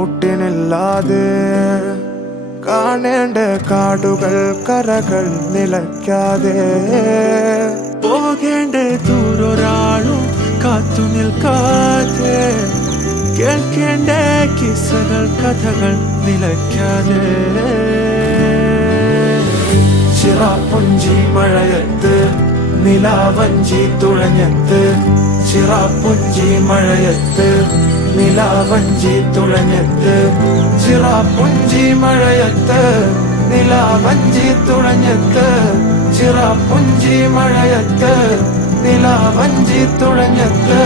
കൂട്ടിനില്ലാതെ കാണേണ്ട കാടുകൾ കരകൾ നിലയ്ക്കാതെ പോകേണ്ട ദൂരൊരാളും കാത്തു നിൽക്കാതെ കേൾക്കേണ്ട കിസ്സകൾ കഥകൾ നിലയ്ക്കാതെ ചിറാപ്പുഞ്ചി മഴയത്ത് നിലാവഞ്ചി തുഴഞ്ഞത്ത് ചിറാപ്പുഞ്ചി മഴയത്ത് നിലാവഞ്ചി തുഴഞ്ഞത്ത് ചിറാപ്പുഞ്ചി മഴയത്ത് നിലാവഞ്ചി തുഴഞ്ഞത്ത് ചിറാപ്പുഞ്ചി മഴയത്ത് നിലാവഞ്ചി തുഴഞ്ഞത്ത്